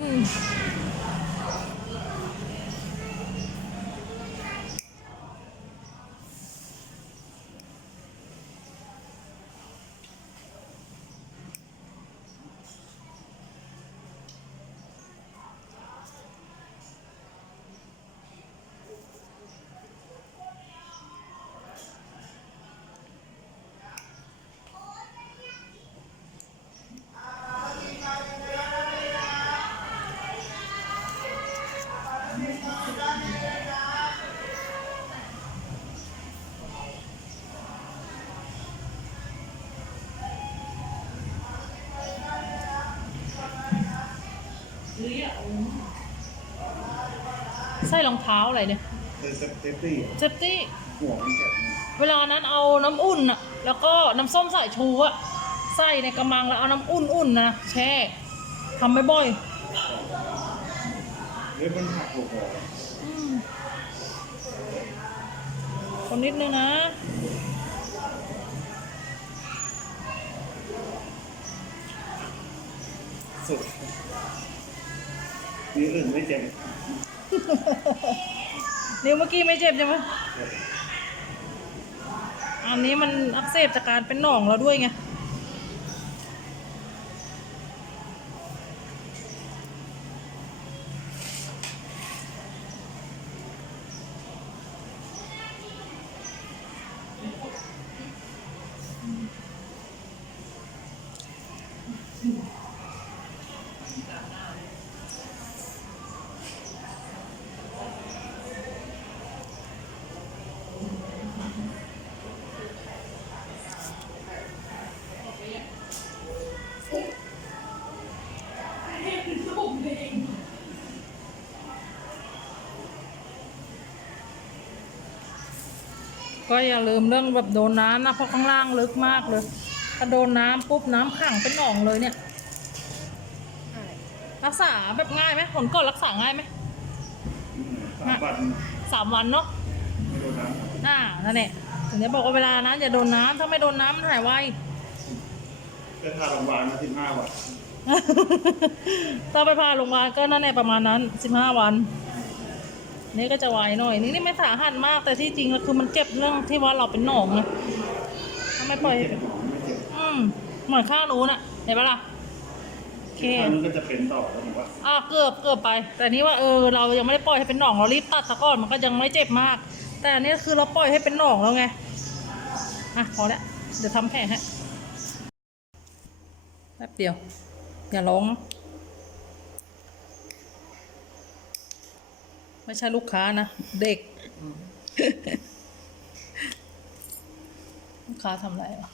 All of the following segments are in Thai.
อื ใส่รองเท้าอะไรเนี่ยเป็นเซฟตี้เซฟตี้หัวมันเจ็บเวลานั้นเอาน้ำอุ่นอะแล้วก็น้ำส้มสายชูอะใส่ในกระมังแล้วเอาน้ำอุ่นๆนะแช่ทำไม่บ่อยเฮ้ยมันหักหัวหัวๆอืมคนนิดนึงนะสุด นี่อื่นไม่เจ็บนิ้วเมื่อกี้ไม่เจ็บใช่ไหมอันนี้มันอักเสบจากการเป็นหนองแล้วด้วยไง ก็อย่าลืมเรื่องแบบโดนน้ำนะเพราะข้างล่างลึกมากเลย ถ้าโดนน้ำปุ๊บน้ำขังเป็นหนองเลยเนี่ยรักษาแบบง่ายไหมผลก่อนรักษาง่ายไหมสามวันสามวันเนาะไม่โดนน้อ่านั่นแหละถึงได้บอกว่าเวลานะอย่าโดนน้ำถ้าไม่โดนน้ำมันหายไวำก็ทาโรงพยาบาลมาสิบห้าวันถ้าไปพาโรงพยาบาลก็นั่นแหละประมาณนั้นสิบห้าวัน นี่ก็จะไวหน่อย นี่นี่ไม่สาหัสมากแต่ที่จริงก็คือมันเจ็บเรื่องที่ว่าเราเป็นหนองไงถ้าไม่ปล่อยไม่เจ็บไม่เจ็บอืมเหมือนข้างนู้นอะเห็นปะล่ะโอเคข้างนู้นก็จะเป็นต่อแล้วผมว่าอะเกือบเกือบไป แต่นี่ว่าเออเรายังไม่ได้ปล่อยให้เป็นหนองเรารีบตัดซะก่อนมันก็ยังไม่เจ็บมาก แต่อันนี้คือเราปล่อยให้เป็นหนองแล้วไงอะพอแล้วเดี๋ยวทำแผลให้แป๊บเดียว อย่าร้องนะ ไม่ใช่ลูกค้านะ เด็ก ลูกค้าทำอะไรวะ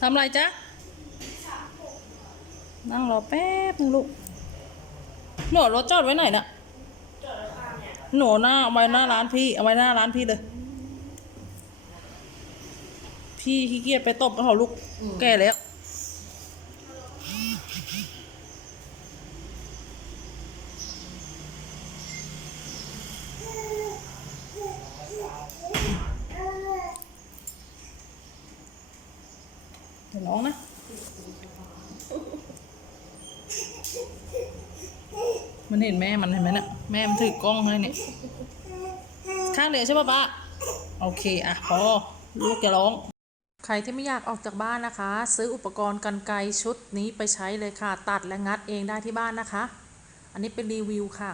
ทำอะไรจ๊ะ นั่งรอแป๊บนึงลูก หนูรถจอดไว้ไหนน่ะหนูหน้าเอาไว้หน้าร้านพี่ เอาไว้หน้าร้านพี่เลย พี่ขี้เกียจไปตบกับเขาลูก แก่แล้ว เดี๋ยวร้องนะ มันเห็นแม่มันเห็นไหมน่ะแม่มันถือกล้องให้เนี่ยข้างเดียวใช่ป่ะป้าโอเคอะพอลูกจะร้อง ใครที่ไม่อยากออกจากบ้านนะคะ ซื้ออุปกรณ์กันไกรชุดนี้ไปใช้เลยค่ะ ตัดและงัดเองได้ที่บ้านนะคะ อันนี้เป็นรีวิวค่ะ